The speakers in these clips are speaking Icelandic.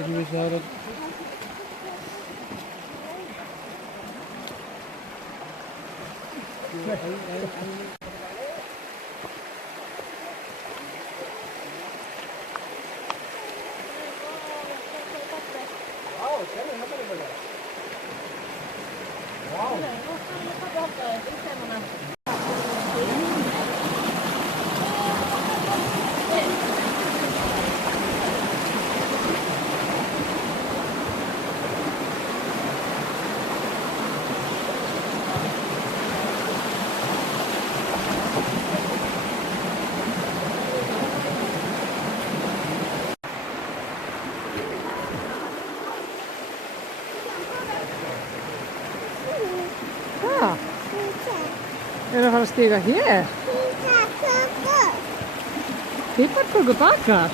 Við það er að fara að stíga hér. Piparköku bakar.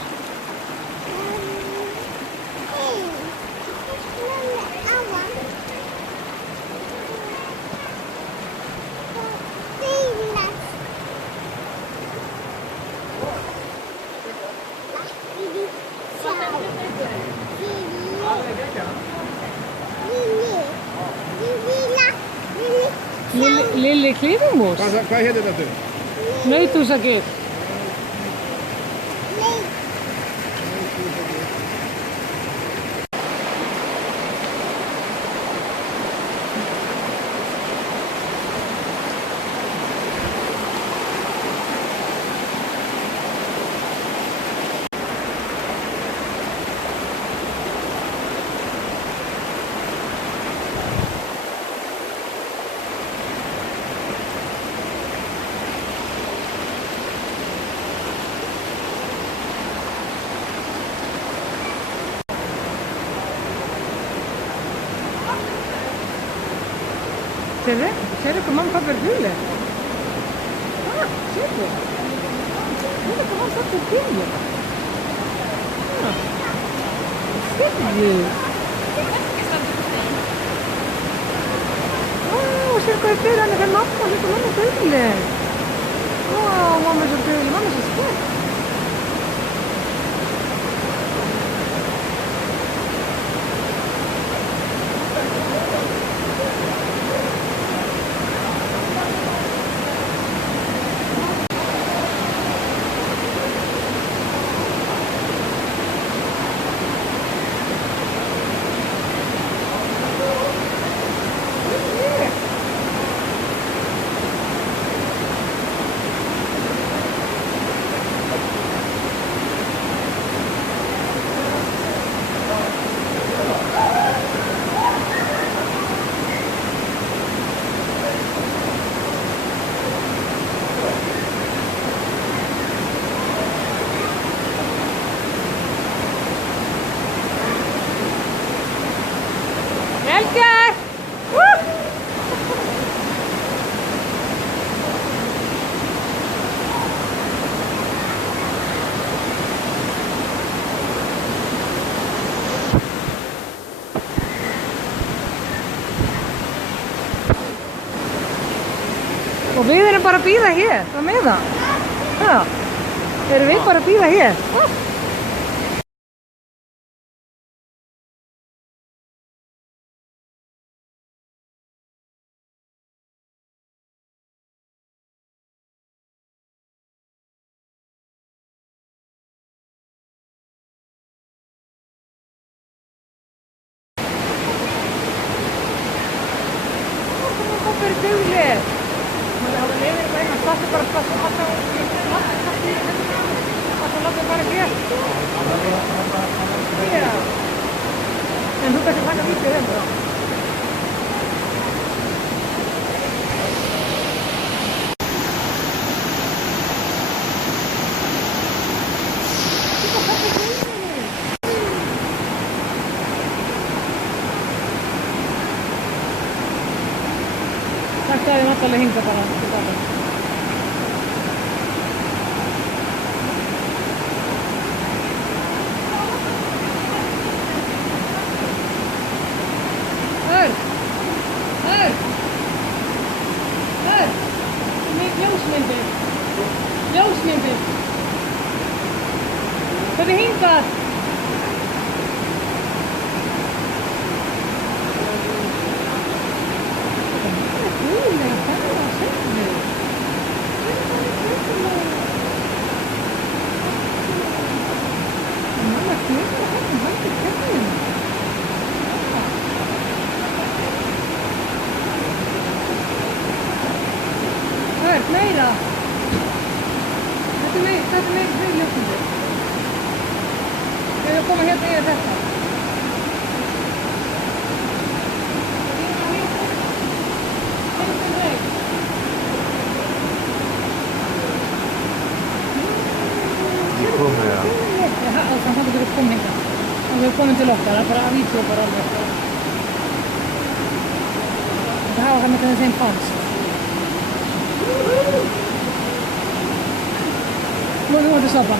Lilli klifurmús. Hvað heitir þetta? Nauthúsagil. Sérðu hvað mamma og pappa bíli? Sérðu? Sérðu hvað mamma og pappa bíli? Sérðu? Sérðu hvað bíli hann er mamma bíli? Mamma er svo bíli, mamma er svo skemmt. Og við erum bara að bíða hér, það með það. Já, erum við bara að bíða hér. Það er dugleg. Það er lefið eitthvað einn, það er bara að bara hér. Já. En þú kannski taka vídeo hérna. Þetta er náttúrulega hingað bara tilbaka. Ljósmyndir. Þetta er hingað. komin til okkar, það er bara að vítja bara alveg. Það hafa hann hvernig þeim fannst. Nú erum við að stoppa.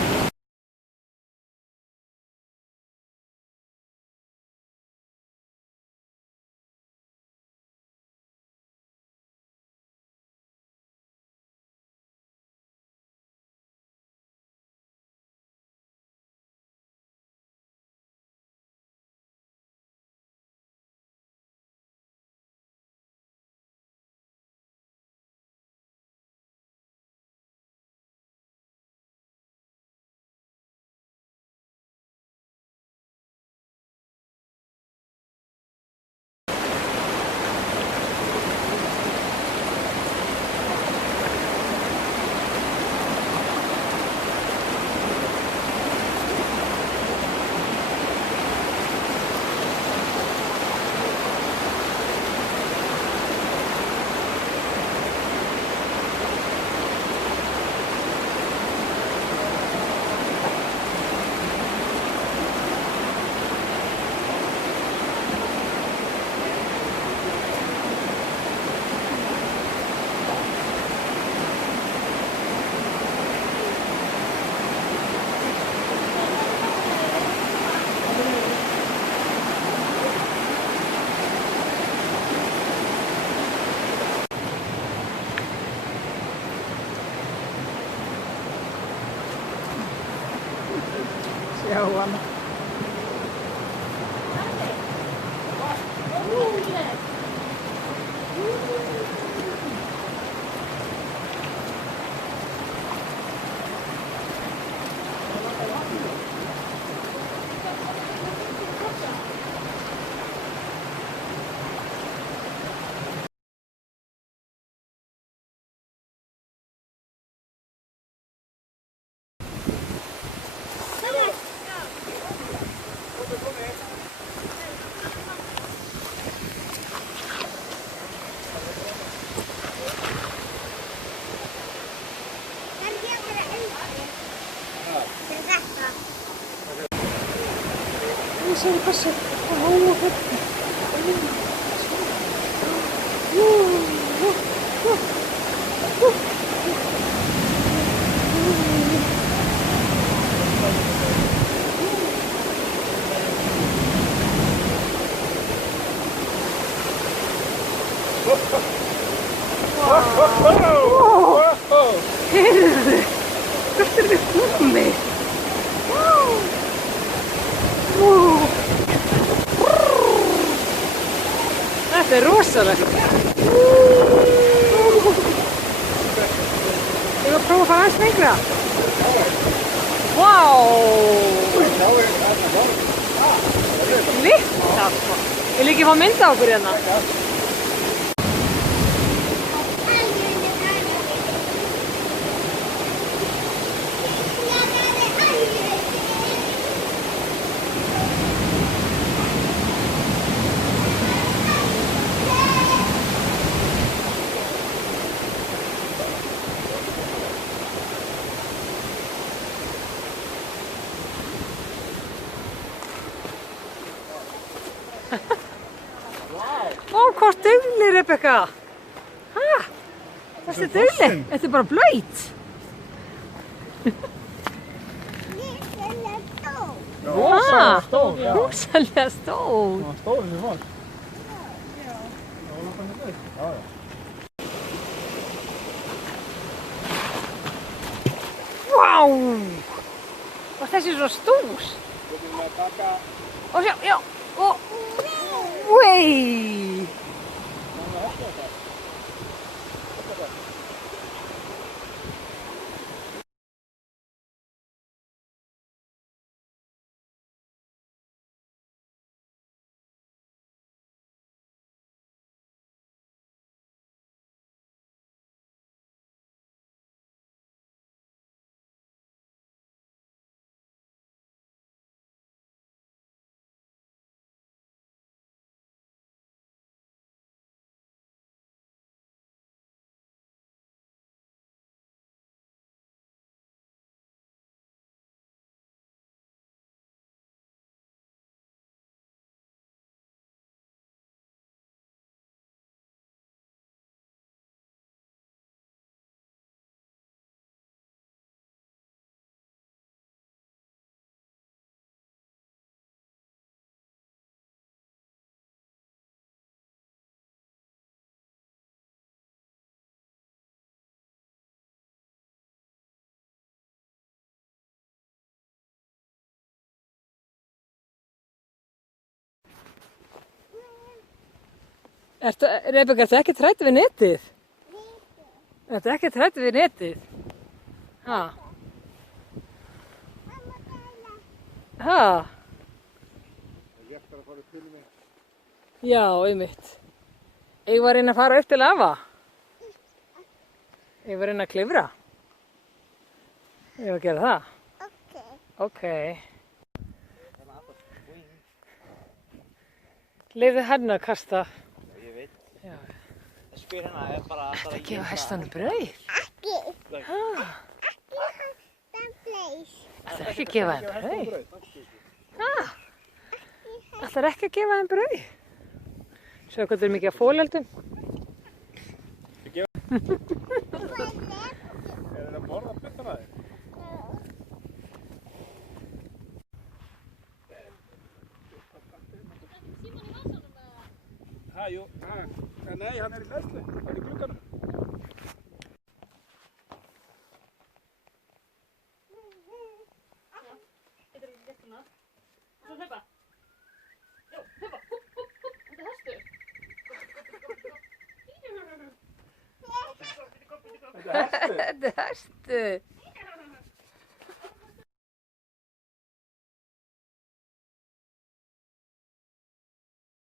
Sjá hana. Sér passi á háa höfni. Heyrðu, hvert er við komið? Þetta er rosalegt. Ég var að prófa að fara aðeins lengra. Vá! Litla sko. Vil ekki fá mynda á okkur hérna? Ó, hvort dugli, Rebecca? Hæ? Þetta er dugli? Þetta er bara blöyt. Rosalega stór, já. Rosalega stór. Já, stór sem var. Já, já. Vá! Og þessi er svo stór. Og sjá, já. Og... Vei! Rebekka, ertu ekki trædd við netið? Ertu ekki trædd við netið? Ha? Ha? Já, einmitt. Ég var að reyna að fara upp til afa. Ég var að reyna að klifra. Ég var að gera það. Ok. Leyfðu henni að kasta. Ég veit. Já. Það spyr hérna ef bara Ættu að gefa hestunum brauð? Ha? Ættu ekki að gefa þeim brauð? Ha? Ættu ekki að gefa þeim brauð? Sjá hvað þetta er mikið af fóleldum. Er það að borða byttuna þig? Ha, jú, nei, hann er í hlæslu, hann er í glugganum. Þetta er ekki gett hana. Og svo hlaupa. Jú, hlaupa. Þetta er hestur. Þetta er hestur. Þetta er hestur.